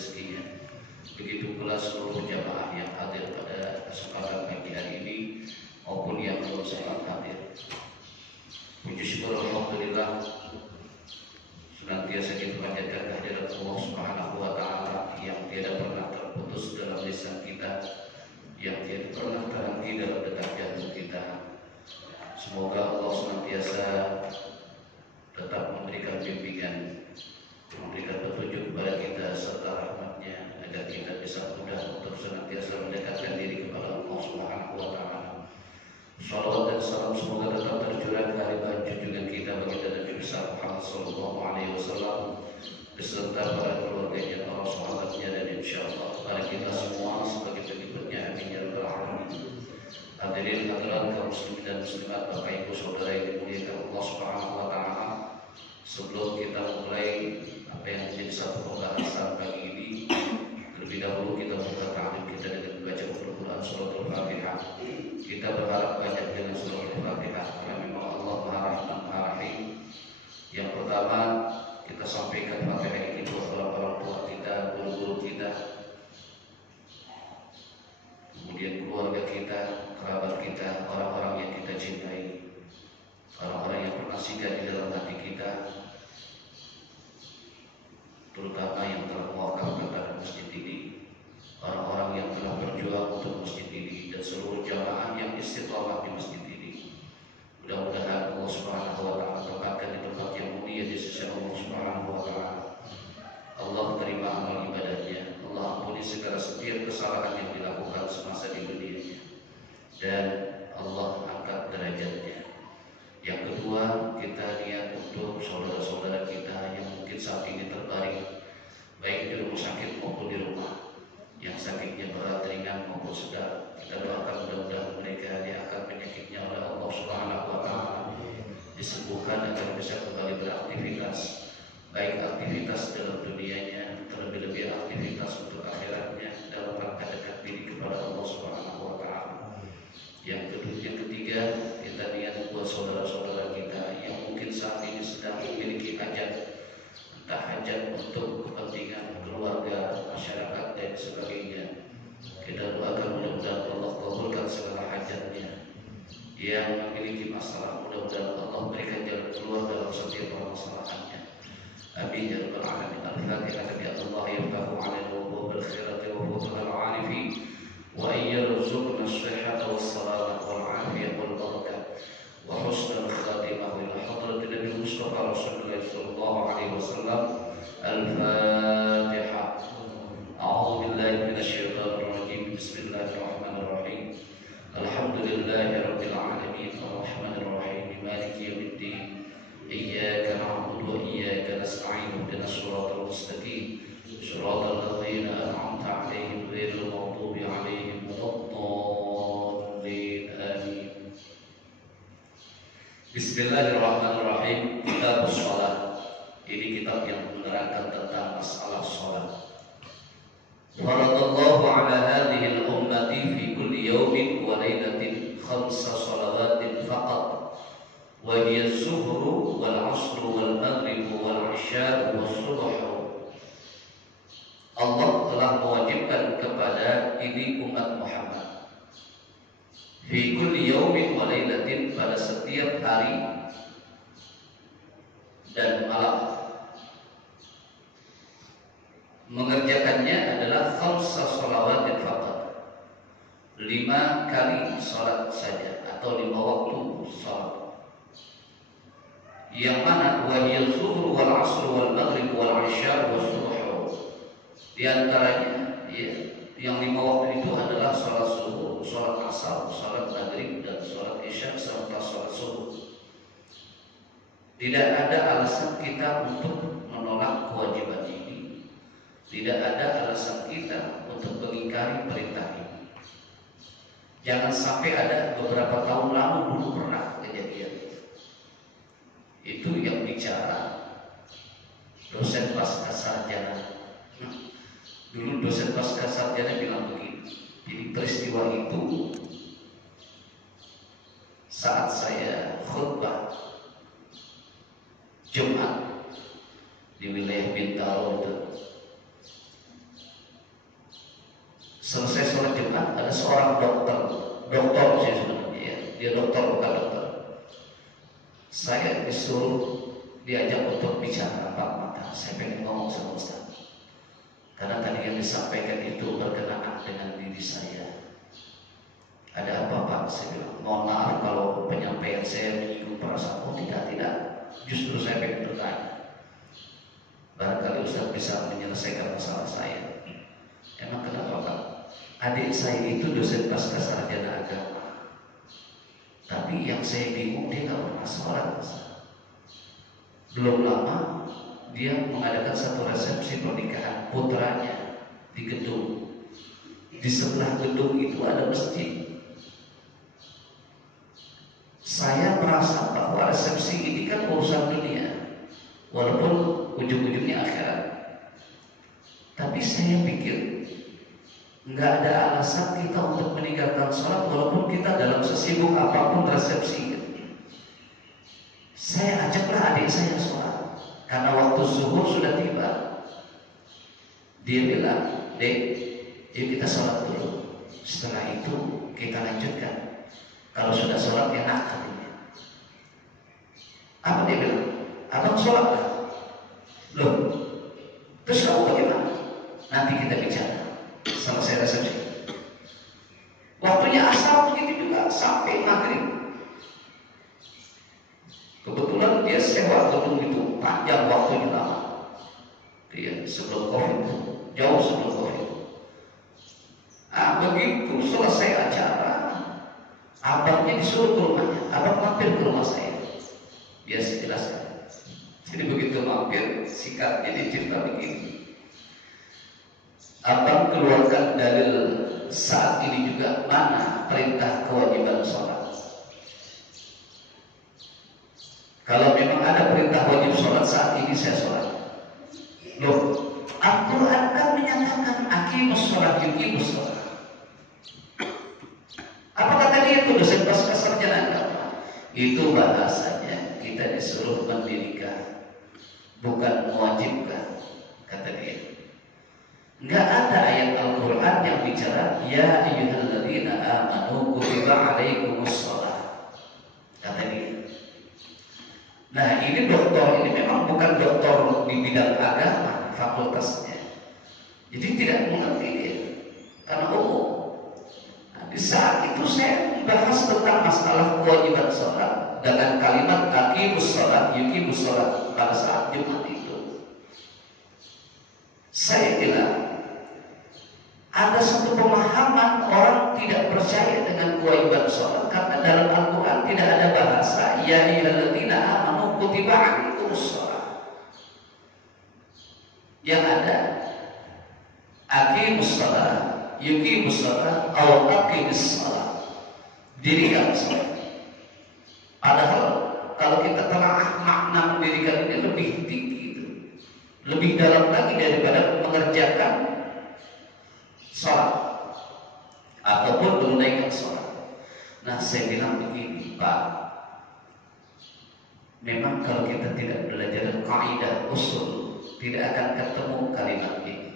rezekinya. Begitu pula seluruh jamaah yang hadir pada kesempatan pagi hari ini maupun yang belum sempat hadir. Puji syukur alhamdulillah senantiasa kita panjatkan kehadirat Allah Subhanahu wa taala yang tiada pernah terputus dalam lisan kita, yang tiada pernah terhenti dalam detak jantung kita. Semoga Allah senantiasa tetap memberikan bimbingan, memberikan petunjuk kepada kita serta rahmatnya agar kita bisa mudah untuk senantiasa mendekatkan diri kepada Allah Subhanahu wa taala. Salawat dan salam semoga tetap tercurah ke hariban junjungan kita baginda Nabi besar Muhammad sallallahu alaihi wasallam beserta para keluarganya, para sahabatnya, dan insyaallah kepada kita semua sebagai pengikutnya, amin ya rabbal alamin. Hadirin hadirat kaum muslimin dan muslimat, Bapak Ibu Saudara yang dimuliakan Allah Subhanahu wa taala. Sebelum kita mulai apa yang menjadi satu pembahasan pagi ini, terlebih dahulu kita buka ta'lim kita dengan membaca Al-Quran surat Al-Fatihah. Kita berharap banyak dengan surat Al-Fatihah karena memang Allah Maha Rahman Maha Rahim. Yang pertama, kita sampaikan Fatihah ini buat orang tua kita, guru-guru kita, kemudian keluarga kita, kerabat kita, orang-orang yang kita cintai, orang-orang yang pernah singgah di dalam hati kita, terutama yang telah mewakafkan pada masjid ini, orang-orang yang telah berjuang untuk masjid ini, dan seluruh jamaah yang istiqamah di masjid ini. Mudah-mudahan Allah Subhanahu wa taala tempatkan di tempat yang mulia di sisi Allah Subhanahu wa taala. Allah terima amal ibadahnya, Allah ampuni segala setiap kesalahan yang dilakukan semasa di dunia, dan Allah angkat derajatnya. Yang kedua, kita niat untuk saudara-saudara kita yang mungkin saat ini terbaring baik di rumah sakit maupun di rumah, yang sakitnya berat, ringan maupun sedang. Kita doakan mudah-mudahan mereka diangkat penyakitnya oleh Allah Subhanahu wa taala, disembuhkan agar bisa kembali beraktivitas, baik aktivitas dalam dunianya, terlebih-lebih aktivitas untuk akhiratnya dalam rangka dekat diri kepada Allah Subhanahu wa taala. Yang ketiga, kita niat buat saudara-saudara kita yang mungkin saat ini sedang memiliki hajat, entah hajat untuk kepentingan keluarga, masyarakat, dan sebagainya. Kita doakan mudah-mudahan Allah kabulkan segala hajatnya. Yang memiliki masalah, mudah-mudahan Allah berikan jalan keluar dalam setiap permasalahannya. Amin ya rabbal alamin. Al-Fatihah. Ya Allah yaftahu alaina wa huwa bil khairati wa huwa al alifi wa yarzuqna as-sihhata was-salamata wal afiyata wal barakah wa husnul khatimah ila hadratin Nabi Mustafa Rasulullah sallallahu alaihi wasallam. Al-Fatihah. A'udzu billahi minasy syaithanir rajim. Bismillahirrahmanirrahim. Alhamdulillahi rabbil alamin arrahmanir rahim maliki yaumiddin. Iyyaka na'budu wa iyyaka nasta'in. Ihdinas siratal mustaqim. Shiratal ladzina an'amta 'alaihim ghairil maghdubi 'alaihim waladdallin. Amin. Bismillahirrahmanirrahim. Kitabus shalah. Ini kitab yang menerangkan tentang masalah salat. Faradallahu ala hadhihi al-ummati fi kulli yawmin wa laylatin khamsa salawatin faqat wa hiya az-zuhru wal 'ashru wal maghrib wal 'isya was subh. Allah telah mewajibkan kepada ini umat Muhammad fi kulli yawmin wa laylatin, pada setiap hari dan malam, mengerjakannya adalah khamsa shalawatin faqat, 5 kali salat saja atau 5 waktu salat, yang mana wahiyal zuhur wal asr wal maghrib wal isya was subh. Di antaranya yang 5 waktu itu adalah salat zuhur, salat asar, salat maghrib, dan salat isya serta salat subuh. Tidak ada alasan kita untuk menolak kewajiban ini. Tidak ada alasan kita untuk mengingkari perintah ini. Jangan sampai ada beberapa tahun lalu dulu pernah kejadian. Itu yang bicara dosen pasca sarjana. Dulu dosen pasca sarjana bilang begini. Jadi peristiwa itu saat saya khutbah Jumat di wilayah Bintaro itu, Selesai sholat Jumat, ada seorang dokter sih sebenarnya ya, dia dokter bukan dokter. Saya disuruh diajak untuk bicara maka saya pengen ngomong sama Ustaz. Karena tadi yang disampaikan itu berkenaan dengan diri saya. Ada apa Pak? Saya bilang, mohon maaf kalau penyampaian saya menyinggung perasaan. Oh tidak. Justru saya pengen bertanya. Barangkali Ustaz bisa menyelesaikan masalah saya. Emang kenapa Pak? Adik saya itu dosen pasca sarjana agama. Tapi yang saya bingung dia nggak pernah sholat. Belum lama dia mengadakan satu resepsi pernikahan putranya di gedung. Di sebelah gedung itu ada masjid. Saya merasa bahwa resepsi ini kan urusan dunia, walaupun ujung-ujungnya akhirat. Tapi saya pikir nggak ada alasan kita untuk meninggalkan sholat walaupun kita dalam sesibuk apapun resepsi. Saya ajaklah adik saya sholat karena waktu zuhur sudah tiba. Dia bilang, Dek, yuk kita sholat dulu. Setelah itu kita lanjutkan. Kalau sudah sholat enak katanya. Apa dia bilang? Abang sholat kan? Loh, terus kamu bagaimana? Nanti kita bicara. Selesai resepsi. Waktunya asar begitu juga sampai maghrib. Kebetulan dia sewa gedung itu panjang waktunya lama. Dia sebelum COVID, jauh sebelum COVID. Begitu selesai acara, abangnya disuruh ke rumahnya. Abang mampir ke rumah saya. Biasa jelaskan. Jadi begitu mampir, singkatnya dia cerita begini. Abang keluarkan dalil saat ini juga mana perintah kewajiban sholat. Kalau memang ada perintah wajib sholat saat ini saya sholat. Loh, Al-Quran kan menyatakan aqimus sholat yuqimus sholat. Apa kata dia itu dosen pasca sarjana agama? Itu bahasanya kita disuruh mendirikan, bukan mewajibkan, kata dia. Enggak ada ayat Al-Quran yang bicara ya ayyuhalladzina amanu kutiba alaikumus sholat, kata dia. Nah ini dokter, ini memang bukan dokter di bidang agama fakultasnya, jadi tidak mengerti dia karena umum. Nah, di saat itu saya membahas tentang masalah kewajiban sholat dengan kalimat aqimus sholat yuqimus sholat pada saat Jumat itu. Saya bilang ada satu pemahaman orang tidak percaya dengan kewajiban sholat karena dalam Al-Quran tidak ada bahasa ya ayyuhalladzina amanu kutiba alaikumus sholat. Yang ada aqimus sholat yuqimus sholat atau aqimis sholat, dirikan sholat. Padahal kalau kita telah makna mendirikan ini lebih tinggi, lebih dalam lagi daripada mengerjakan sholat ataupun menunaikan sholat. Nah saya bilang begini Pak, memang kalau kita tidak belajar kaidah usul tidak akan ketemu kalimat ini.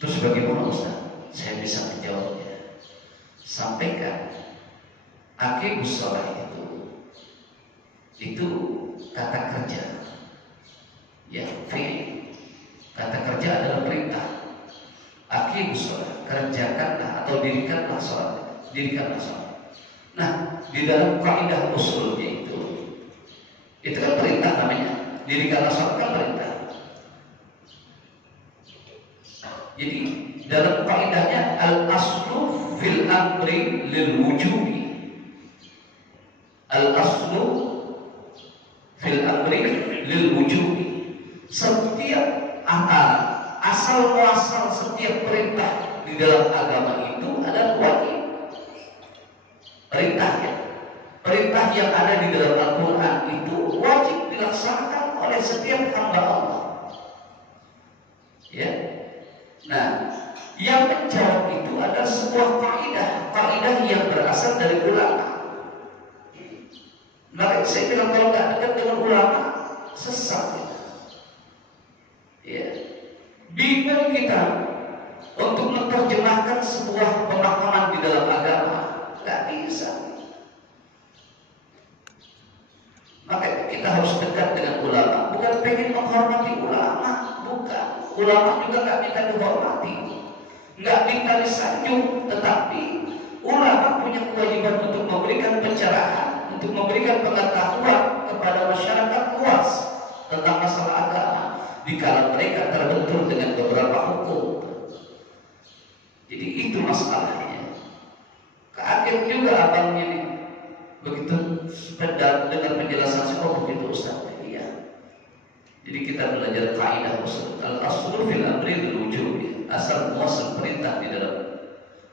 Terus bagaimana Ustaz? Saya bisa menjawabnya. Sampaikan aqimus sholat itu kata kerja, ya fi'il. Kata kerja adalah perintah. Aqimus sholat, kerjakanlah atau dirikanlah sholat, dirikanlah sholat. Nah, di dalam kaidah usulnya itu kan perintah namanya. Dirikanlah sholat kan perintah. Jadi dalam kaidahnya al-aslu fil amri lil wujubi. Al-aslu fil amri lil wujubi. Setiap asal muasal setiap perintah di dalam agama itu adalah wajib. Perintah yang ada di dalam Al-Quran itu wajib dilaksanakan oleh setiap hamba Allah. Ya. Nah, yang menjawab itu adalah sebuah kaidah yang berasal dari ulama. Maka saya bilang kalau nggak dekat dengan ulama sesat. Ya. Bingung kita untuk menerjemahkan sebuah pemahaman di dalam agama. Nggak bisa. Maka kita harus dekat dengan ulama. Bukan pengen menghormati ulama, bukan. Ulama juga nggak minta dihormati, nggak minta disanjung, tetapi ulama punya kewajiban untuk memberikan pencerahan, untuk memberikan pengetahuan kepada masyarakat luas tentang masalah agama, dikala mereka terbentur dengan beberapa hukum. Jadi itu masalahnya. Kaget juga abangnya nih. Begitu dengan penjelasan sih, oh begitu Ustaz. Iya. Jadi kita belajar kaidah usul. Al-aslu fil amri bil wujub. Asal muasal perintah di dalam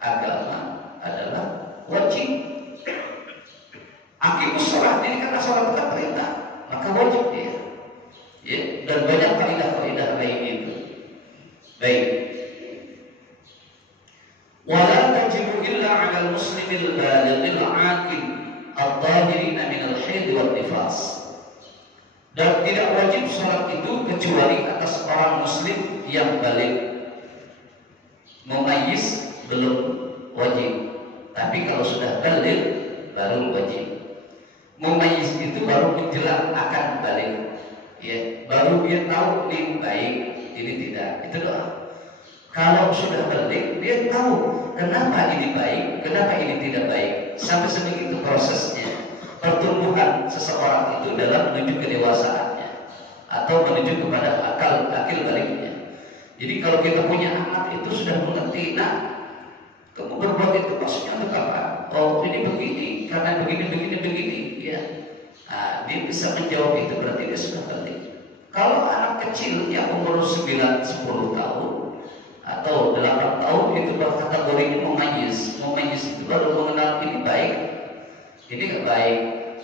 agama adalah wajib. Aqimus shalah, ini kan salat bukan perintah, maka wajib dia. Ya, dan banyak kaidah-kaidah lain itu. Baik. Wala tajibu illa 'ala al-muslimil balighil 'aqil al-zahirina min al-haid wal nifas. Dan tidak wajib sholat itu kecuali atas orang muslim yang balik. Mumayyiz belum wajib, tapi kalau sudah balik baru wajib. Mumayyiz itu baru menjelang akan balik, ya, baru dia tahu ini baik, ini tidak. Itu doang. Kalau sudah balik, dia tahu kenapa ini baik, kenapa ini tidak baik. Sampai sebegitu prosesnya pertumbuhan seseorang itu dalam menuju kedewasaannya atau menuju kepada akil baliknya. Jadi kalau kita punya anak itu sudah mengerti, nah kamu berbuat itu maksudnya untuk apa? Oh ini begini, karena begini, ya. Nah, dia bisa menjawab itu, berarti dia sudah balik. Kalau anak kecil yang umur 9-10 tahun atau 8 tahun itu berkategori mumayyiz itu baru mengenal ini baik, ini nggak baik.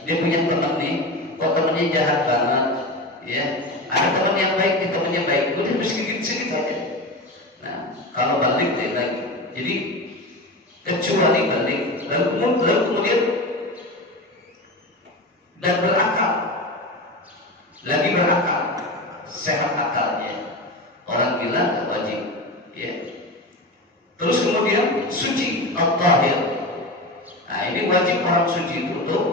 Dia punya teman nih, kok temannya jahat banget, ya. Ada teman yang baik, temannya baik, udah sedikit aja. Nah, kalau balik deh lagi. Jadi kecuali balik, lalu kemudian dan berakal, lagi berakal, sehat akalnya, orang bilang nggak wajib, ya. Terus kemudian suci at-tahir. Nah ini wajib orang suci untuk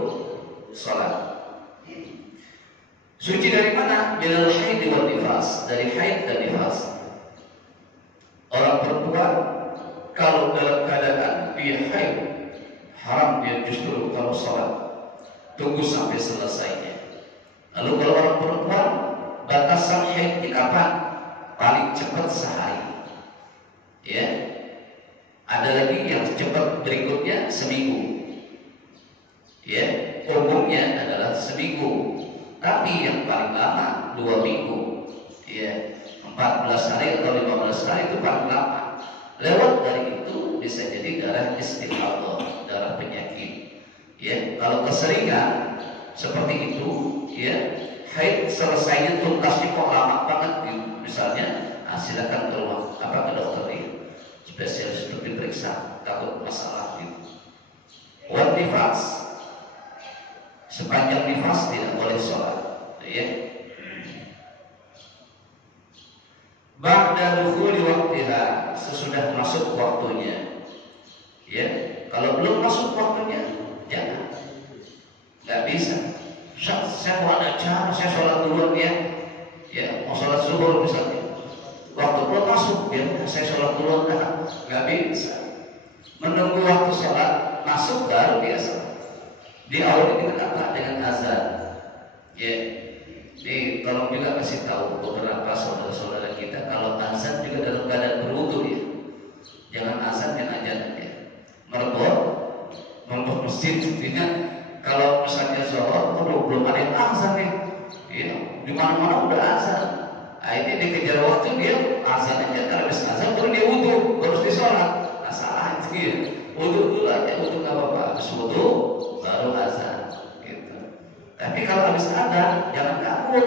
sholat. Suci dari mana? Minal haid wal nifas, dari haid dan nifas. Orang perempuan kalau dalam keadaan dia haid, haram dia justru kalau sholat, tunggu sampai selesainya. Lalu kalau orang perempuan batasan haid di kapan? Paling cepat sehari, ya. Ada lagi yang cepat berikutnya seminggu, ya. Umumnya adalah seminggu, tapi yang paling lama 2 minggu, ya. 14 hari atau 15 hari itu paling lama. Lewat dari itu bisa jadi darah istihadah, darah penyakit, ya. Kalau keseringan seperti itu, ya, haid selesainya tuntasnya kok lama banget, misalnya, nah, silakan ke rumah ke dokter ya, spesialis untuk diperiksa, takut masalah gitu. Wat nifas, sepanjang nifas tidak boleh sholat, ya. Ba'da dukhuli waqtiha, sesudah masuk waktunya, ya. Kalau belum masuk waktunya, jangan, nggak bisa. Saya mau ada cara, saya sholat duluan ya, mau sholat zuhur misalnya, waktu belum masuk, ya, saya sholat duluan dah, nggak bisa. Menunggu waktu sholat masuk baru biasa. Diawali dengan apa? Dengan azan, ya. Jadi tolong juga kasih tahu beberapa saudara-saudara kita, kalau azan juga dalam keadaan berwudu, ya. Jangan azan yang ajan aja. Merebut masjid, intinya kalau misalnya zuhur, belum ada yang azan nih, ya, di mana-mana udah azan. Nah, ini dikejar waktu, dia azan aja, kalau habis azan baru dia wudu, baru disolat. Nah, salah itu ya. Wudu dulu aja, wudu nggak apa-apa, habis wudu baru azan, gitu. Tapi kalau habis azan jangan kabur.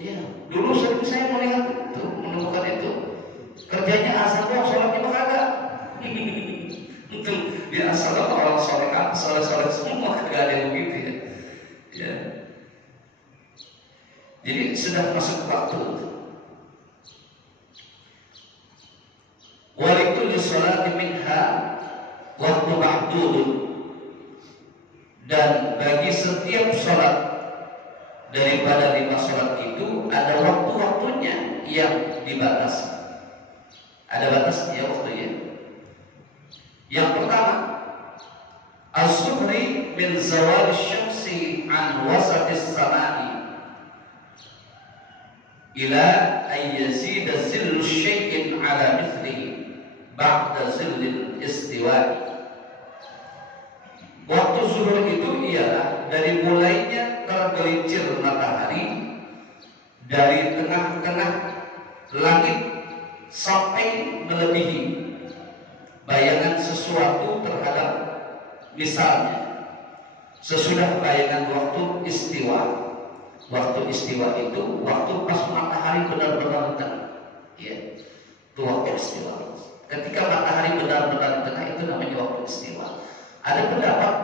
Iya, dulu sering saya melihat itu, menemukan itu. Kerjanya azan doang, sholatnya mah kagak. Itu dia asal orang soleh semua, kagak ada yang begitu, ya. Ya. Jadi sudah masuk waktu. salati minha waktu mahdudun, dan bagi setiap sholat daripada 5 sholat itu ada waktu-waktunya yang dibatasi. Ada batasnya waktunya. Yang pertama, as-subri min zawal syamsi an wasatis samai ila ay yazida zillu syai'in ala mithlihi ba'da zillil istiwa'i. Waktu zuhur itu ialah dari mulainya tergelincir matahari dari tengah-tengah langit sampai melebihi bayangan sesuatu terhadap, misalnya sesudah bayangan waktu istiwa. Waktu istiwa itu waktu pas matahari benar-benar tengah, ya, itu waktu istiwa. Ketika matahari benar-benar tengah itu namanya waktu istiwa. Ada pendapat,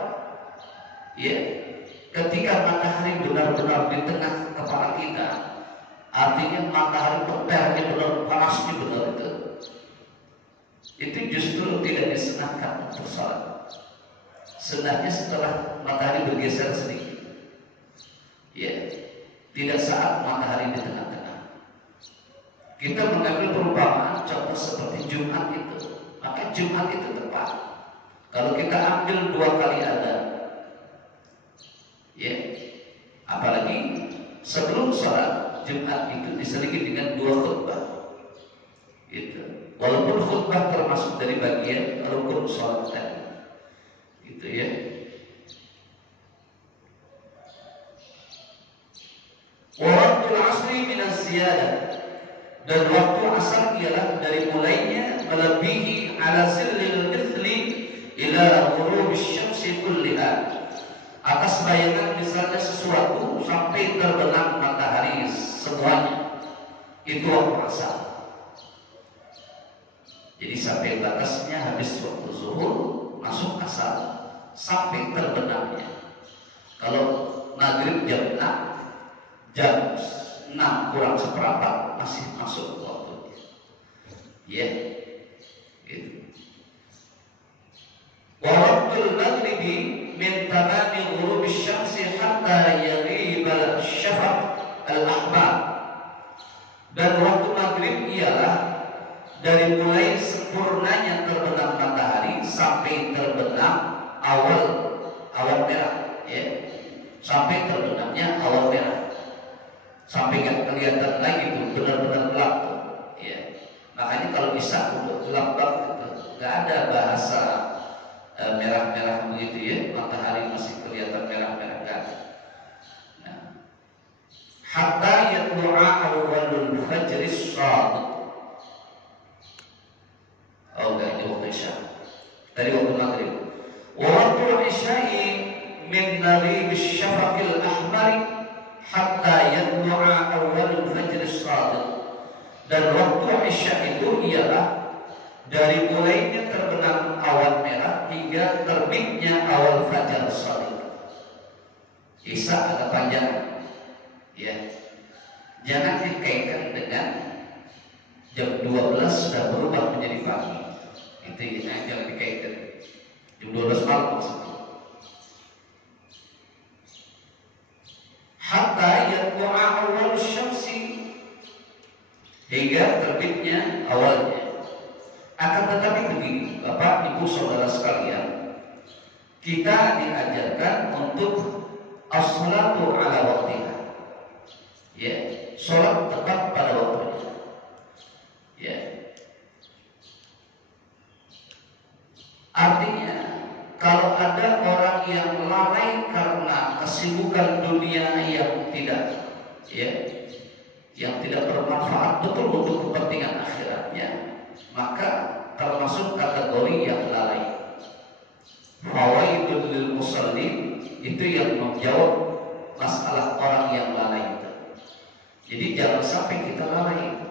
ya, ketika matahari benar-benar di tengah kepala kita, artinya matahari terbelnya benar, panasnya benar itu justru tidak disunahkan untuk sholat. Sunahnya setelah matahari bergeser sedikit, ya, tidak saat matahari di tengah-tengah. Kita mengambil perumpamaan contoh seperti Jumat itu, maka Jumat itu tepat kalau kita ambil 2 kali adzan, ya, apalagi sebelum sholat Jumat itu diselingi dengan 2 khutbah, gitu. Walaupun khutbah termasuk dari bagian rukun sholat tadi, gitu ya. Waktu asri minas ziyadah, dan waktu asar ialah dari mulainya melebihi ala zillil mithli ila ghurubis syamsi kulliha, atas bayangan misalnya sesuatu sampai terbenam matahari semuanya, itu waktu asar. Jadi sampai batasnya habis waktu zuhur masuk asar sampai terbenamnya. Kalau maghrib jam 6, jam 6 kurang seperempat masih masuk waktunya, ya, gitu. Wa waqtul maghribi min tamami ghurubisy syamsi hatta yaghiba syafaq al-ahmar, dan waktu maghrib ialah dari mulai sempurnanya terbenam matahari sampai terbenam awan merah, ya, sampai terbenamnya awan merah, sampai nggak kelihatan lagi tuh, benar-benar gelap tuh, ya. Makanya kalau bisa udah gelap-gelap gitu, nggak ada bahasa merah-merah begitu, ya, matahari masih kelihatan merah-merah, nggak ada. Nah, hatta yatlu'a awwalul fajris shadiq. Oh enggak, ini waktu isya. Tadi waktu maghrib. Wa waktu isya'i min naghibish syafaqil ahmari hatta yatlu'a awwalul fajris shadiq. Dan waktu isya itu ialah dari mulainya terbenam awan merah hingga terbitnya awal fajar shadiq. Isya agak panjang, ya. Jangan dikaitkan dengan jam 12 sudah berubah menjadi pagi. Itu jangan dikaitkan. Jam 12 malam maksudnya. Hatta yatlu'a awal syamsi, hingga terbitnya awalnya. Akan tetapi begini, Bapak, Ibu, Saudara sekalian, kita diajarkan untuk as-salatu ala waktiha, ya, sholat tepat pada waktunya, ya. Artinya kalau ada orang yang lalai karena kesibukan dunia yang tidak, ya, yang tidak bermanfaat betul untuk kepentingan akhiratnya, maka termasuk kategori yang lalai. Fawaidul lil musallin, itu yang menjawab masalah orang yang lalai itu. Jadi jangan sampai kita lalai.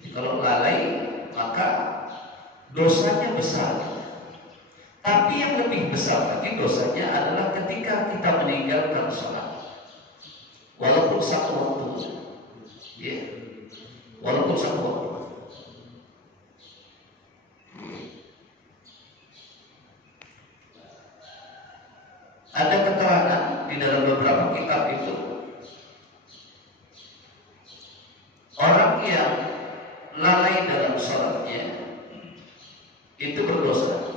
Jadi kalau lalai maka dosanya besar. Tapi yang lebih besar lagi dosanya adalah ketika kita meninggalkan sholat, walaupun satu waktu, ya, walaupun satu waktu. yang lalai dalam sholatnya itu berdosa.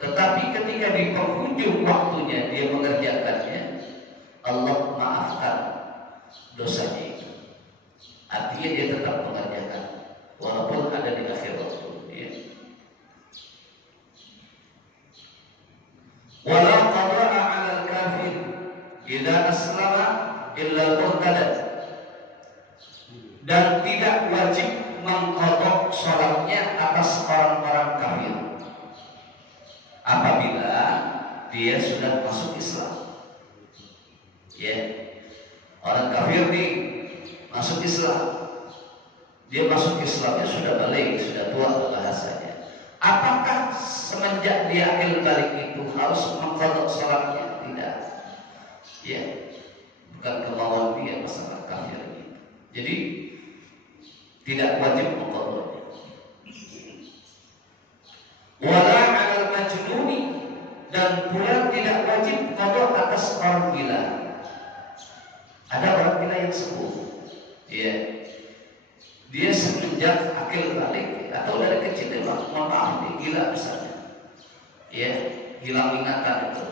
Tetapi ketika di penghujung waktunya dia mengerjakannya, Allah maafkan dosanya itu. Artinya dia tetap mengerjakan walaupun ada di akhir waktu. Ya. Wala qada'a 'alal kafir idza aslama illa murtadad. Dan tidak wajib mengqadha salatnya atas orang-orang kafir apabila dia sudah masuk Islam. Ya. Orang kafir nih masuk Islam. Dia masuk Islamnya sudah balik, sudah tua bahasanya. Apakah semenjak dia akhir balik itu harus mengqadha salatnya? Tidak. Ya. Bukan kemauan dia masalah kafir ini. Jadi tidak wajib mengqadha. Wala 'alal majnuni, dan pula tidak wajib qadha atas orang gila. Ada orang gila yang sembuh. Ya. Dia semenjak akil balik atau dari kecil dia maaf dia gila misalnya. Ya, hilang ingatan itu.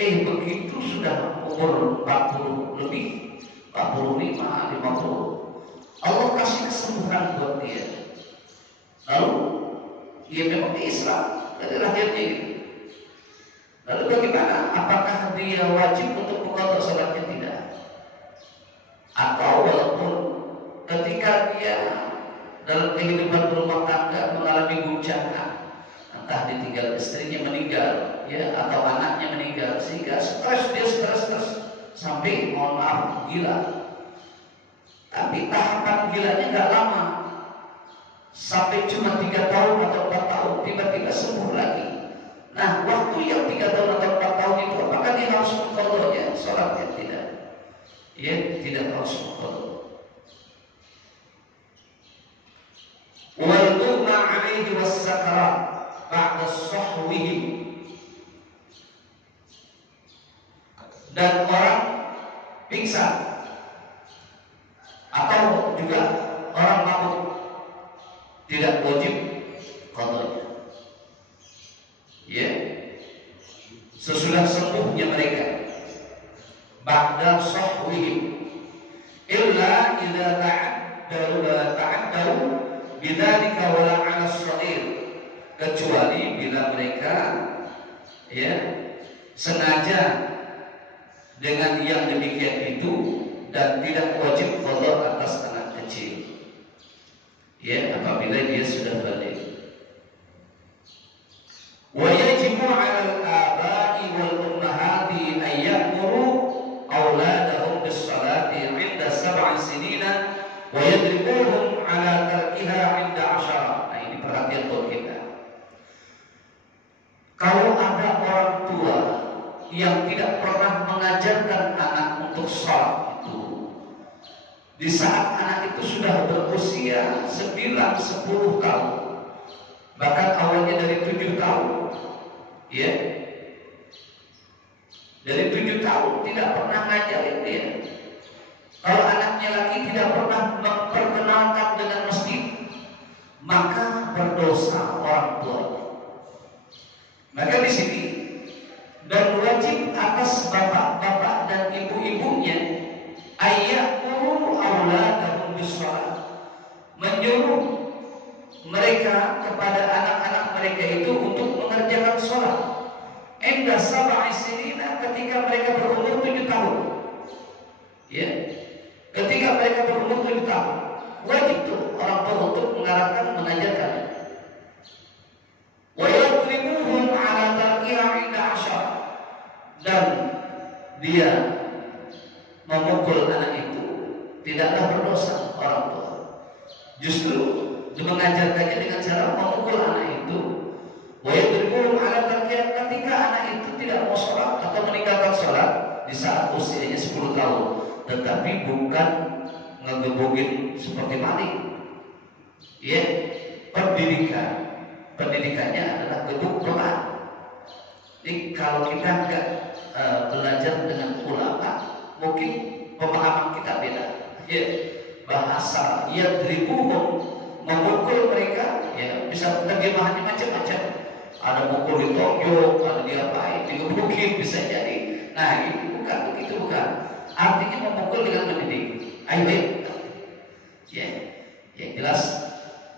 Begitu sudah umur 40 lebih, 45, 50, Allah kasih kesembuhan buat dia. Lalu dia memang di Islam dari lahirnya gitu. Lalu bagaimana? Apakah dia wajib untuk mengqadha salatnya? Tidak. Atau walaupun ketika dia dalam kehidupan berumah tangga mengalami guncangan, entah ditinggal istrinya meninggal, ya, atau anaknya meninggal, sehingga stres sampai mohon maaf gila. Tapi tahapan gilanya nggak lama, sampai cuma 3 tahun atau 4 tahun, tiba-tiba sembuh lagi. Nah, waktu yang 3 tahun atau 4 tahun itu, apakah dia harus mengqadha salatnya? Tidak. Ya, tidak harus mengqadha. Wal mughma 'alaihi was-sakarat ba'da sahwihim, dan orang pingsan atau juga orang mabuk tidak wajib qadha. Ya, sesudah sembuhnya mereka. Ba'da sahwihim illa idza ta'addaru bidzalika wala 'ala as-shaghir, kecuali bila mereka ya sengaja dengan yang demikian itu dan tidak wajib qadha atas anak kecil. Ya, apabila dia sudah balik. Wa yajibu 'alal aba'i wal ummahati an ya'muru auladahum bis-salati 'inda 7 sinina wa yadribuhum 'ala tarkiha 'inda 10. Nah, ini perhatian buat kita. Kalau ada orang tua yang tidak pernah mengajarkan anak untuk sholat itu, di saat anak itu sudah berusia 9-10 tahun, bahkan awalnya dari 7 tahun, ya, dari 7 tahun tidak pernah ngajarin dia. Kalau anaknya lagi tidak pernah memperkenalkan dengan masjid, maka berdosa orang tuanya. Maka di sini, dan wajib atas bapak-bapak dan ibu-ibunya ayyakuru auladahum bis-shalah, menyuruh mereka kepada anak-anak mereka itu untuk mengerjakan sholat. Inda 7 sinina, ketika mereka berumur 7 tahun. Ya, ketika mereka berumur 7 tahun, wajib tuh orang tua untuk mengarahkan, mengajarkan. Wa yadribuhum 'ala tarkiha 'inda 10, dan dia memukul anak itu tidaklah berdosa orang tua. Justru dia mengajarkannya dengan cara memukul anak itu. Wa yadribuhum 'ala tarkiha, ketika anak itu tidak mau sholat atau meninggalkan sholat di saat usianya 10 tahun, tetapi bukan ngegebugin seperti maling. Ya, pendidikannya adalah gebuk Quran. Jadi kalau kita nggak belajar dengan ulama, mungkin pemahaman kita beda. Ya, bahasa yadribuhum, memukul mereka, ya bisa terjemahannya macam-macam. Ada mukul di Tokyo, ada diapain, digebukin, bisa jadi. Nah ini bukan begitu, bukan. Artinya memukul dengan mendidik. Ayo, ya, yang jelas,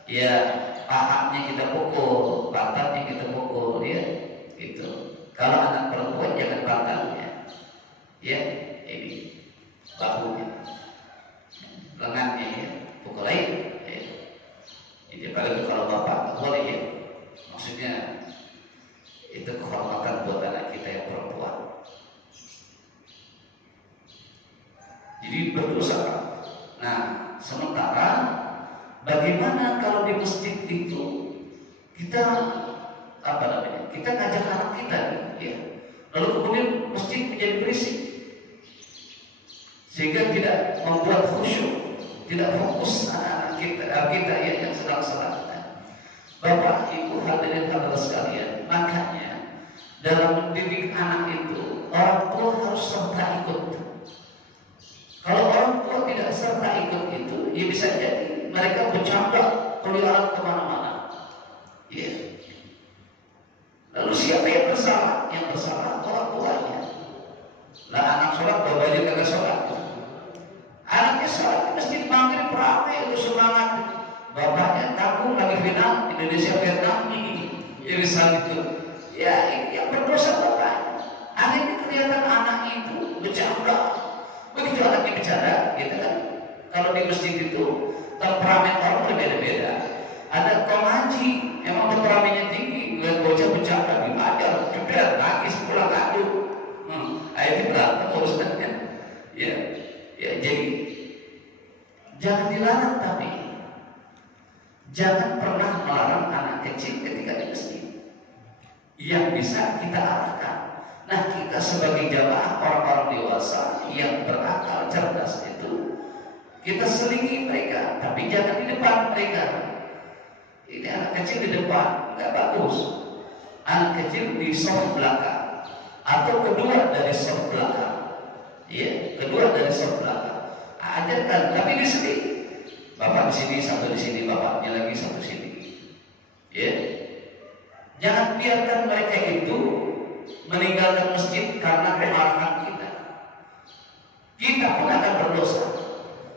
ya pahamnya kita pukul, pantatnya kita pukul, ya, gitu. Kalau anak perempuan jangan pantatnya, ya, ini bahunya, lengannya, ya, pukul lain. Ya. Jadi kalau bapak boleh, ya, maksudnya itu kehormatan buat anak kita yang perempuan. Jadi berdosa. Nah, sementara bagaimana kalau di masjid itu kita kita ngajak anak kita, ya, lalu kemudian masjid menjadi berisik sehingga tidak membuat khusyuk, tidak fokus anak-anak kita ya, yang sedang salat. Bapak, Ibu, hadirin hadirat sekalian, makanya dalam mendidik anak itu orang tua harus serta ikut. Kalau orang tua tidak serta ikut itu, ya bisa jadi mereka bercanda keliaran kemana-mana. Ya. Lalu siapa yang bersalah? Yang bersalah orang tuanya. Lah anak sholat, bapaknya kagak sholat. Anaknya sholat di masjid maghrib ramai itu semangat. Bapaknya takut lagi final Indonesia Vietnam ini saat itu. Ya yang berdosa bapaknya. Akhirnya kelihatan anak itu bercanda. Begitu anaknya bicara, gitu kan? Kalau di masjid itu temperamen orang berbeda-beda. Ada komaji, emang temperamennya tinggi, lihat bocah bercanda, dimajar, jebret, nangis, pulang adu. Akhirnya berantem urusannya. Ya, jadi jangan dilarang, tapi jangan pernah melarang anak kecil ketika di masjid. Yang bisa kita arahkan. Nah, kita sebagai jamaah orang-orang dewasa yang berakal cerdas itu, kita selingi mereka, tapi jangan di depan mereka. Ini anak kecil di depan, nggak bagus. Anak kecil di soft belakang, atau kedua dari soft belakang. Ya, kedua dari soft belakang. Ajarkan, tapi di sini, bapak di sini, satu di sini, bapaknya lagi satu sini. Ya, jangan biarkan mereka itu meninggalkan masjid karena kemarahan kita. Kita pun akan berdosa.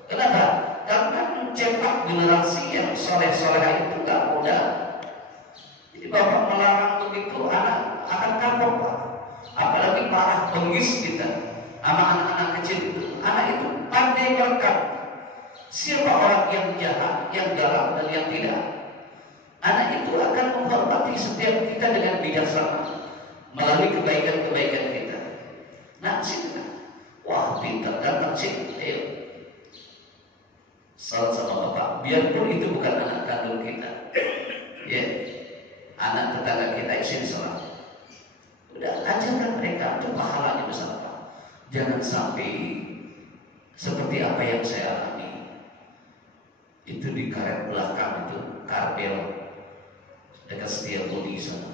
Kenapa? Karena mencetak generasi yang soleh-soleh itu gak mudah. Jadi bapak melarang begitu, anak akan kapok, Pak. Apalagi parah bengis kita sama anak-anak kecil itu. Anak itu pandai merekam siapa orang yang jahat, yang galak dan yang tidak. Anak itu akan menghormati setiap kita dengan bijaksana melalui kebaikan-kebaikan kita. Nah, sini, wah pintar datang sini, ayo. Salat sama bapak, biarpun itu bukan anak kandung kita, ya, anak tetangga kita sini salat. Udah ajarkan mereka, itu pahalanya besar, Pak. Jangan sampai seperti apa yang saya alami. Itu di karet belakang itu, Karbel dekat Setiabudi sana.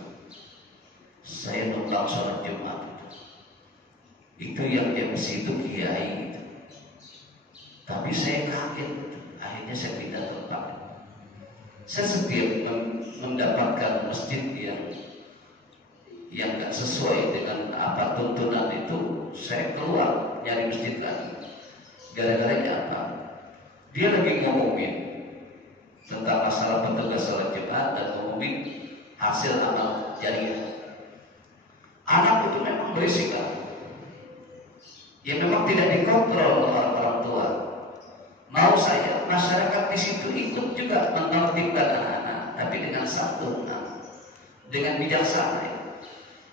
Saya numpang sholat Jumat. Itu yang MC itu kiai gitu. Tapi saya kaget. Akhirnya saya pindah tempat. Saya setiap mendapatkan masjid yang gak sesuai dengan apa tuntunan itu, saya keluar nyari masjid lagi. Gara-garanya apa? Dia lagi ngomongin tentang masalah petugas sholat Jumat dan ngomongin hasil amal jariah. Anak itu memang berisik, kan? Ya memang tidak dikontrol oleh orang tua. Mau saja masyarakat di situ ikut juga menertibkan anak-anak, tapi dengan santun, dengan bijaksana.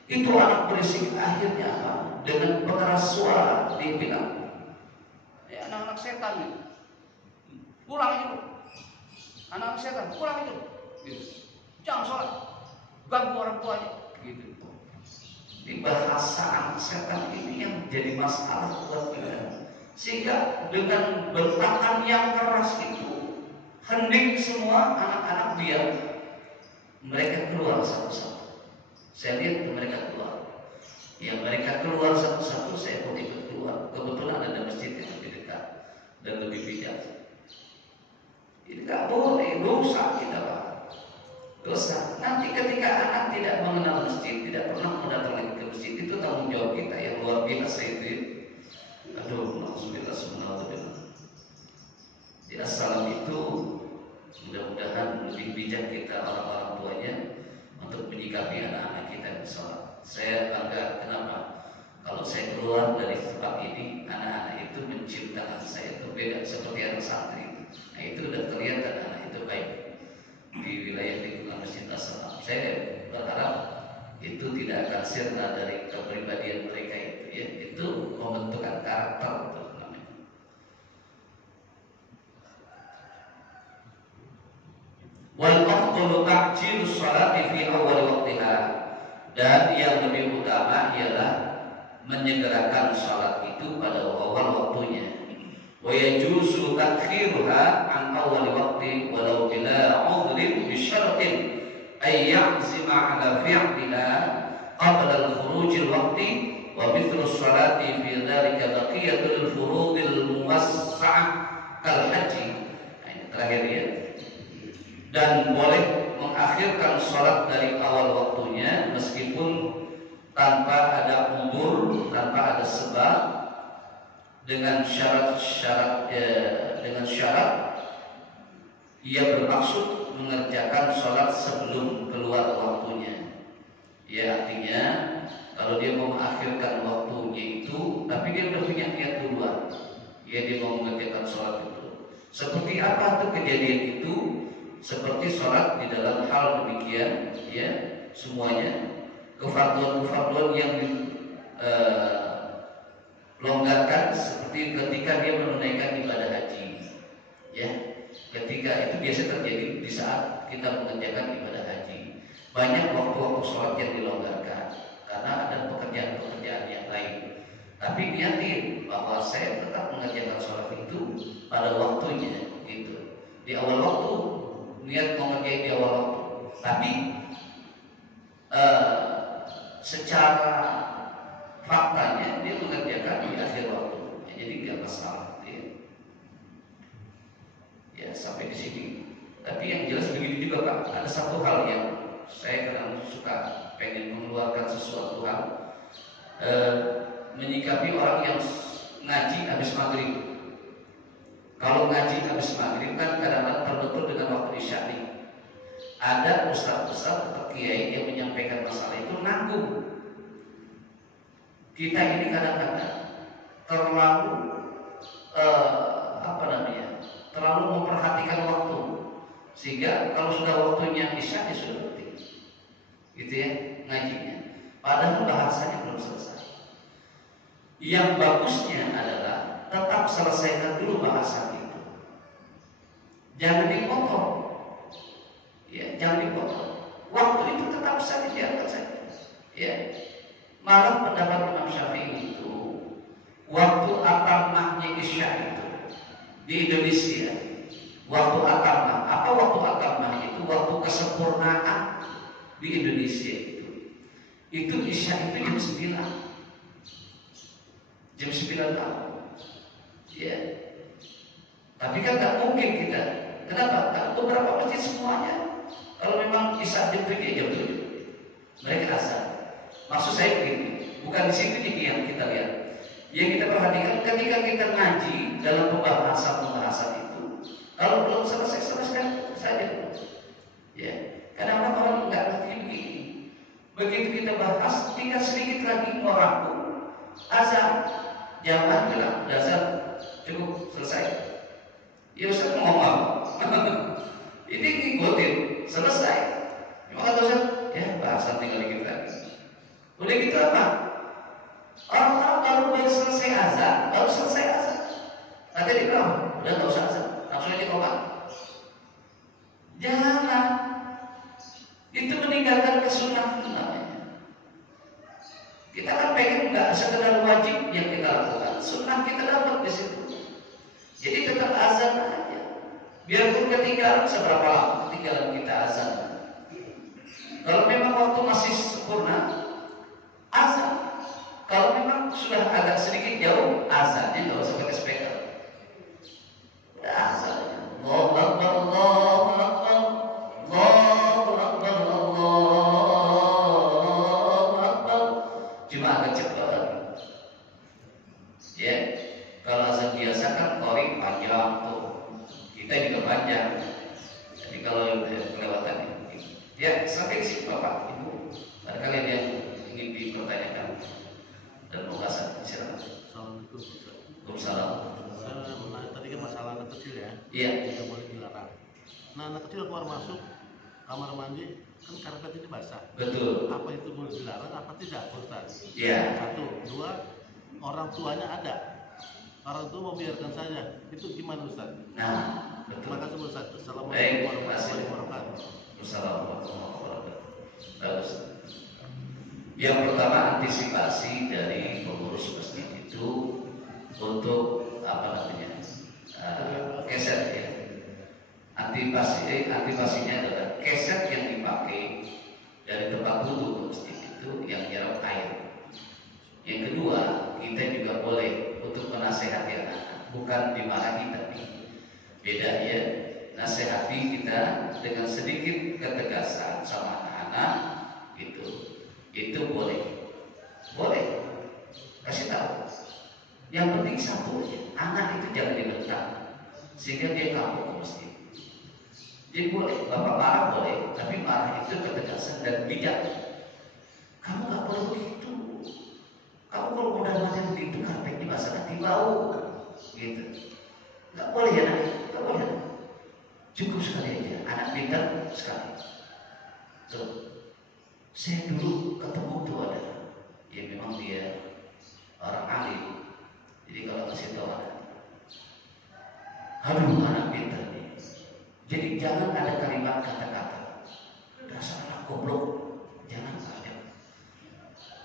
Itu anak berisik, akhirnya apa? Dengan pengeras suara dia bilang, ya anak-anak setan nih, pulang itu, anak-anak setan, pulang itu, gitu. Jangan sholat, ganggu orang tuanya, gitu. Di bahasa anak setan ini yang jadi masalah buat kita. Sehingga dengan bentakan yang keras itu, hening semua anak-anak diam. Mereka keluar satu-satu. Saya lihat mereka keluar. Yang mereka keluar satu-satu, saya pun ikut keluar. Kebetulan ada masjid yang lebih dekat dan lebih bijak. Ini nggak boleh, dosa kita Pak. Dosa. Nanti ketika anak tidak mengenal masjid, tidak pernah mendatangi ke masjid, itu tanggung jawab kita yang luar biasa itu. Aduh, alhamdulillah subhanallah. Di assalam itu mudah-mudahan lebih bijak kita orang-orang tuanya untuk menyikapi anak-anak kita yang sholat. Saya bangga, kenapa? Kalau saya keluar dari tempat ini, anak-anak itu mencium tangan saya, itu beda seperti anak santri. Nah itu udah kelihatan anak itu baik di wilayah lingkungan Masjid As-Salam. Saya berharap itu tidak akan sirna dari kepribadian mereka itu, ya. Itu membentukkan karakter itu namanya. Wal afdalu ta'jilus sholati fi awwal waqtiha. Dan yang lebih utama ialah menyegerakan sholat itu pada awal waktunya. Wa yajuzu ta'khiruha an awwal waqti walau bila 'udhrin bi syartin ay ya'zima 'ala fi'liha qabla al-khuruj al-waqti wa mithlu sholati fi dhalika baqiyatul furudil muwassa'ah kal haji. Nah, ini terakhir ya. Dan boleh mengakhirkan sholat dari awal waktunya meskipun tanpa ada umur, tanpa ada sebab, dengan syarat ia bermaksud mengerjakan sholat sebelum keluar waktunya. Ya, artinya kalau dia mau mengakhirkan waktunya itu, tapi dia udah punya niat duluan, ya dia mau mengerjakan sholat itu. Seperti apa tuh kejadian itu? Seperti sholat di dalam hal demikian, ya, semuanya kefarduan yang dilonggarkan seperti ketika dia menunaikan ibadah haji, ya. Ketika itu biasa terjadi di saat kita mengerjakan ibadah haji, banyak waktu-waktu sholat yang dilonggarkan karena ada pekerjaan-pekerjaan yang lain. Tapi yakin bahwa saya tetap mengerjakan sholat itu pada waktunya, gitu. Di awal waktu niat mengerjakan di awal waktu, tapi secara faktanya dia mengerjakan di akhir waktu, ya, jadi nggak masalah, ya. Ya sampai di sini. Tapi yang jelas begitu juga Pak. Ada satu hal yang saya kadang suka pengen mengeluarkan sesuatu hal, menyikapi orang yang ngaji habis maghrib. Kalau ngaji habis maghrib kan kadang-kadang terbentur dengan waktu isya nih. Ada ustaz-ustaz atau kiai yang menyampaikan masalah itu nanggung. Kita ini kadang-kadang terlalu terlalu memperhatikan waktu, sehingga kalau sudah waktunya isya ya sudah berhenti, gitu ya ngajinya. Padahal bahasanya belum selesai. Yang bagusnya adalah tetap selesaikan dulu bahasa itu. Jangan dipotong. Ya, jangan dipotong. Waktu itu tetap saja dibiarkan saja. Ya. Malah pendapat Imam Syafi'i itu waktu atamahnya isya itu di Indonesia, waktu atamah. Apa waktu atamah itu? Waktu kesempurnaan di Indonesia itu. Itu isya itu jam 9 tahun. Ya. Tapi kan tak mungkin kita. Kenapa? Karena beberapa masjid semuanya kalau memang isya jam 7 mereka azan. Maksud saya begini, bukan di situ yang kita lihat. Yang kita perhatikan ketika kita ngaji dalam pembahasan itu, kalau belum selesai saja. Ya, karena orang nggak ngerti begini. Begitu kita bahas, tinggal sedikit lagi merangkum azan. Jangan bilang dasar cukup selesai. Ya Ustaz mau ngomong. Ini ngikutin selesai. Cuma kata Ustaz, ya bahasan tinggal dikit lagi. Udah gitu apa? Orang-orang kalau udah selesai azan, Kata dia bilang, udah nggak usah azan, langsung aja komat. Jangan. Itu meninggalkan kesunahan namanya. Kita kan pengen nggak sekedar wajib yang kita lakukan, sunnah kita dapat di situ. Jadi tetap azan aja. Biarpun ketinggalan seberapa lama ketinggalan kita azan. Kalau memang waktu masih sempurna, azan. Kalau memang sudah agak sedikit jauh, azannya nggak usah pakai speaker. Udah azan. Allahu Akbar. Ya, sampai sini Bapak, Ibu, barangkali ada yang ingin dipertanyakan dan mau kasih silakan. Assalamualaikum. Waalaikumsalam. Tadi kan masalah anak kecil ya. Iya. Tidak boleh dilarang. Nah, anak kecil keluar masuk kamar mandi kan karpet ini basah. Betul. Apa itu boleh dilarang? Apa tidak, Ustaz? Iya. Satu, dua, orang tuanya ada. Orang tua membiarkan saja. Itu gimana, Ustaz? Nah, betul. Terima kasih, Ustaz. Baik, Assalamualaikum terima kasih. warahmatullahi wabarakatuh. Wassalamualaikum warahmatullahi wabarakatuh. Bagus. Yang pertama, antisipasi dari pengurus masjid itu untuk apa namanya, keset ya. Antisipasinya adalah keset yang dipakai dari tempat duduk masjid itu yang nyerap air. Yang kedua, kita juga boleh untuk menasehati anak, bukan dimarahi tapi beda ya. Nasihati kita dengan sedikit ketegasan sama anak-anak itu boleh kasih tahu. Yang penting satu aja, anak itu jangan dibentak sehingga dia kapok ke masjid. Jadi boleh, bapak marah boleh, tapi marah itu ketegasan dan bijak. Kamu nggak boleh begitu. Kamu kalau udah mati begitu karpet basah nanti bau, gitu. Nggak boleh ya nak, nggak boleh. Cukup sekali aja, anak pintar sekali. Tuh, saya dulu ketemu tuh ada, ya memang dia orang alim. Jadi kalau kasih tahu aduh anak pintar nih. Jadi jangan ada kalimat kata-kata dasar anak goblok, jangan ada.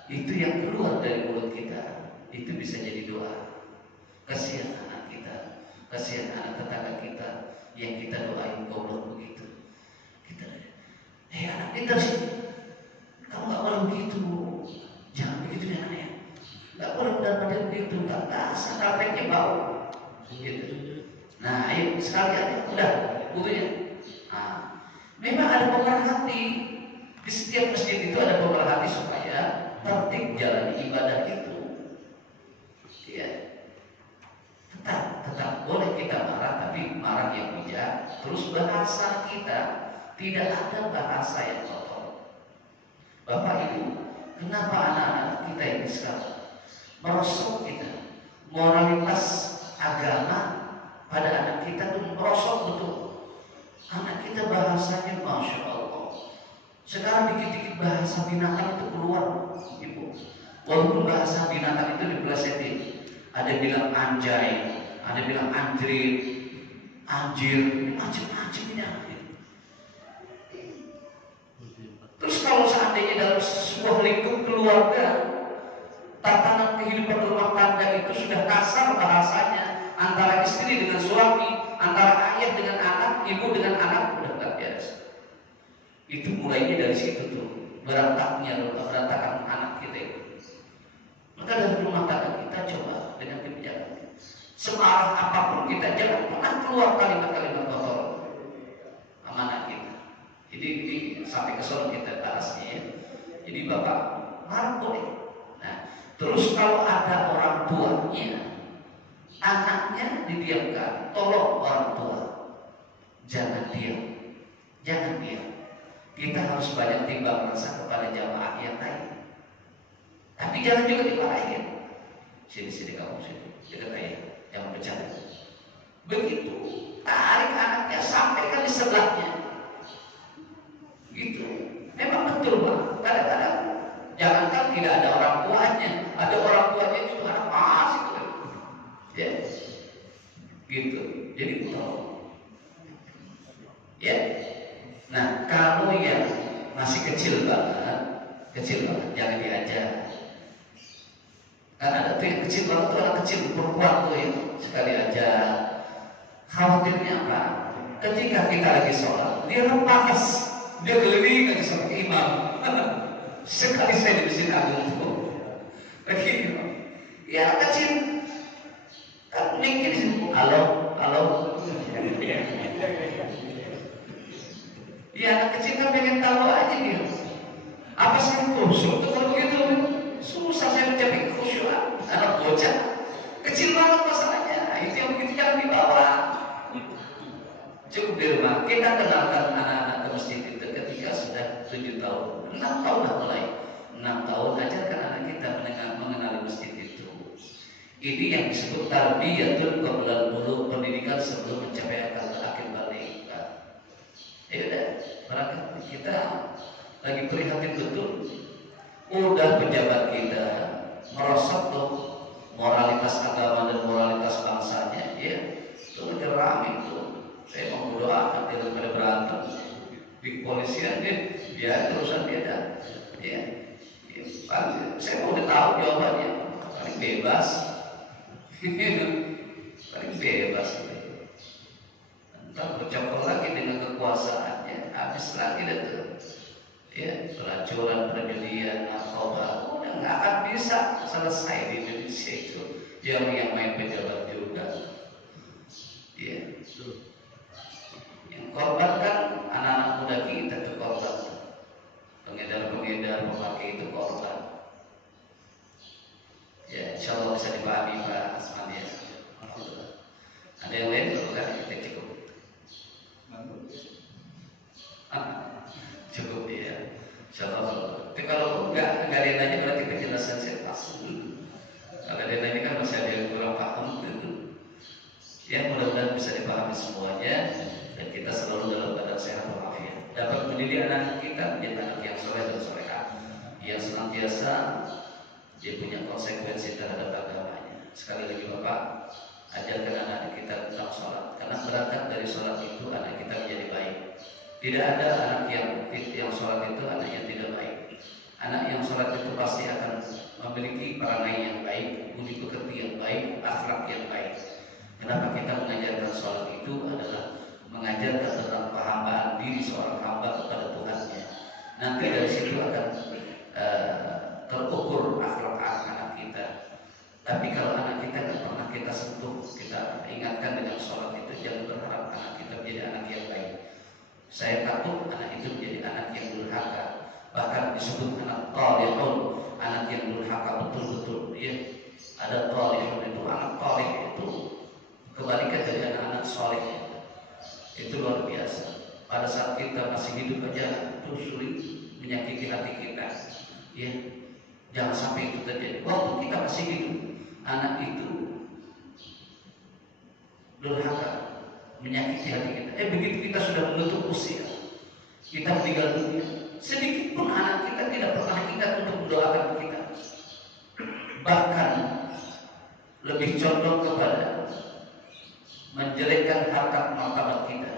Itu yang keluar dari mulut kita, itu bisa jadi doa. Kasihan anak kita, kasihan anak tetangga kita yang kita doain goblok begitu. Kita, anak pintar sih, kamu nggak boleh begitu, jangan begitu ya anaknya, nggak boleh benar-benar begitu, nggak asal karpetnya bau, gitu. Nah, ayo sekali aja, udah, butuhnya. Nah, memang ada pemerhati di setiap masjid itu ada pemerhati supaya tertib jalan ibadah itu. Ya, tetap boleh kita marah, tapi marah yang bijak. Terus bahasa kita tidak ada bahasa yang kotor. Bapak Ibu, kenapa anak-anak kita ini sekarang merosot kita moralitas agama pada anak kita tuh merosot betul. Anak kita bahasanya Masya Allah. Sekarang dikit-dikit bahasa binatang itu keluar, Ibu. Walaupun bahasa binatang itu dipelesetin. Ada bilang anjay, ada bilang anjrit, anjir, macam-macam ini. Terus kalau seandainya dalam sebuah lingkup keluarga, tatanan kehidupan rumah tangga itu sudah kasar bahasanya, antara istri dengan suami, antara ayah dengan anak, ibu dengan anak, udah nggak biasa. Itu mulainya dari situ tuh, berantakan anak kita itu. Maka dari rumah tangga kita coba dengan kebijakan. Semarah apapun kita jangan pernah keluar kalimat-kalimat kotor sama anak kita. Jadi ini sampai ke soal kita bahasnya ya. Jadi bapak marah boleh. Nah, terus kalau ada orang tuanya, anaknya didiamkan, tolong orang tua jangan diam. Kita harus banyak timbang rasa kepada jamaah yang lain. Tapi jangan juga dimarahin. Sini kamu sini, dekat ayah, jangan bercanda. Begitu, tarik anaknya sampai ke sebelahnya. Gitu. Memang betul Pak. Kadang-kadang jangankan tidak ada orang tuanya, ada orang tuanya juga anak masih gitu. Ya, gitu. Jadi ya. Nah, kalau yang masih kecil banget, jangan diajak. Karena ada tuh yang kecil banget tuh anak kecil perempuan tuh ya, sekali aja. Khawatirnya apa? Ketika kita lagi sholat, dia lepas, dia keliling lagi sama imam. Sekali saya di masjid agung tuh, begini, ya anak kecil, tak kuning ini, halo. Ya anak kecil kan pengen tahu aja dia. Apa sih khusyuk tuh kalau begitu? Susah saya mencapai khusyuk. Anak bocah kecil banget masalahnya. Itu yang begitu jangan dibawa. Cukup di rumah. Kita kenalkan anak-anak ke masjid itu ketika sudah 7 tahun, 6 tahun lah mulai. 6 tahun ajarkan anak kita mengenali masjid itu. Ini yang disebut tarbiyatul qabla bulugh, pendidikan sebelum mencapai akil balik. Ya udah, barangkali kita lagi prihatin betul. Udah pejabat kita merosot tuh moralitas agama dan moralitas bangsanya, ya. Itu lagi rame tuh. Saya mau berdoa tidak pada berantem di kepolisian, biar urusan beda. Ya. Saya mau udah tahu jawabannya, paling bebas. Paling bebas. Entar bercampur lagi dengan kekuasaannya, habis lagi itu. Ya, pelacuran, perjudian, narkoba, udah nggak akan bisa selesai di Indonesia itu. Yang main pejabat juga. Ya, yang korban kan anak-anak muda kita itu korban. Pengedar-pengedar, pemakai itu korban. Ya, insya Allah bisa dipahami Pak Asman ya. Alhamdulillah. Ada yang lain kalau kan kita cukup. Cukup ya. Insya Allah. Tapi kalau enggak ada yang nanya berarti penjelasan saya pas. Kalau ada yang nanya kan masih ada yang kurang paham. Ya, mudah-mudahan bisa dipahami semuanya dan kita selalu dalam keadaan sehat walafiat. Dapat mendidik anak kita menjadi anak yang soleh dan solehah, yang senantiasa dia punya konsekuensi terhadap agamanya. Sekali lagi Bapak, ajarkan anak kita tentang sholat, karena berangkat dari sholat itu anak kita menjadi baik. Tidak ada anak yang sholat itu anak yang tidak baik. Anak yang sholat itu pasti akan memiliki perangai yang baik, budi pekerti yang baik, akhlak yang baik. Kenapa kita mengajarkan sholat itu adalah mengajarkan tentang penghambaan diri seorang hamba kepada Tuhannya. Nanti dari situ akan terukur akhlak anak kita. Tapi kalau anak kita tidak pernah kita sentuh, kita ingatkan dengan sholat itu, jangan berharap anak kita menjadi anak yang baik. Saya takut anak itu menjadi anak yang durhaka. Bahkan disebut anak talihun, anak yang durhaka betul-betul. Ya, ada talihun itu, anak talih itu kebalikan dari anak-anak soleh. Itu luar biasa. Pada saat kita masih hidup aja itu sulit menyakiti hati kita. Ya, jangan sampai itu terjadi. Waktu kita masih hidup, anak itu durhaka, menyakiti hati kita. Begitu kita sudah menutup usia, kita meninggal dunia, sedikit pun anak kita tidak pernah ingat untuk mendoakan kita. Bahkan lebih condong kepada menjelekkan harkat martabat kita.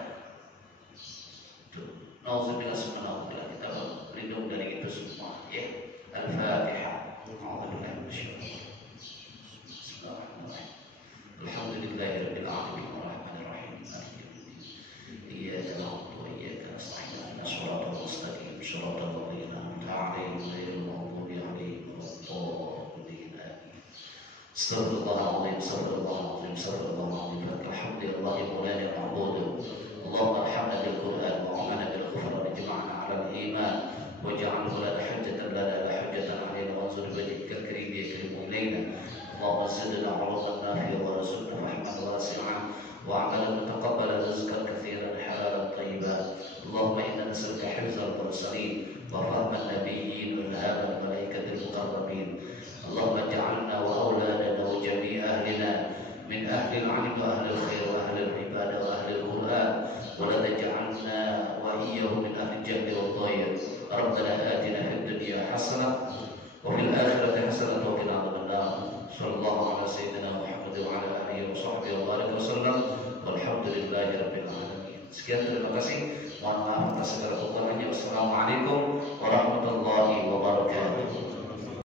Nauzubillah subhanallah, kita berlindung dari itu semua. Ya, Al-Fatihah. Alhamdulillahirabbil alamin arrahmanir rahim. Iyyaka na'budu wa iyyaka nasta'in. Ihdinas siratal mustaqim, siratal ladzina an'amta 'alaihim ghairil maghdubi 'alaihim waladdallin. Astagfirullahaladzim, astagfirullahaladzim, astagfirullahaladzim. Alhamdulillah ya Maulana ma'budu. Allahumma arhamna bil Qur'an wa amana bil Qur'an wa jama'na 'ala al-iman wa ja'alhu lana hujjatan lana la hujjatan 'alaina wa anzur wajhikal karim ya karimu ilaina. Allahumma zidna 'ilman nafi'an wa rizqan fahman wasi'an wa 'amalan mutaqabbalan rizqan katsiran halalan thayyiban. Allahumma inna nas'aluka hifdzal mursalin wa fahman nabiyyin wa ilhaman malaikatil muqarrabin. Allahumma ja'alna wa auladana wa jami' ahlina min ahli al-'ilm wa ahli al-khair wa ahli al-ibadah wa ahli al-Qur'an wa la taj'alna wa iyyahum min ahli al-jahl wa al-dhayr. Rabbana atina fid dunya hasanah wa fil akhirati hasanah wa qina adhaban nar. Sallallahu ala sayyidina Muhammad wa ala alihi wa sahbihi wa baraka wasallam. Walhamdulillahi rabbil alamin. Sekian, terima kasih. Mohon maaf atas segala kekurangannya. Wassalamualaikum warahmatullahi wabarakatuh.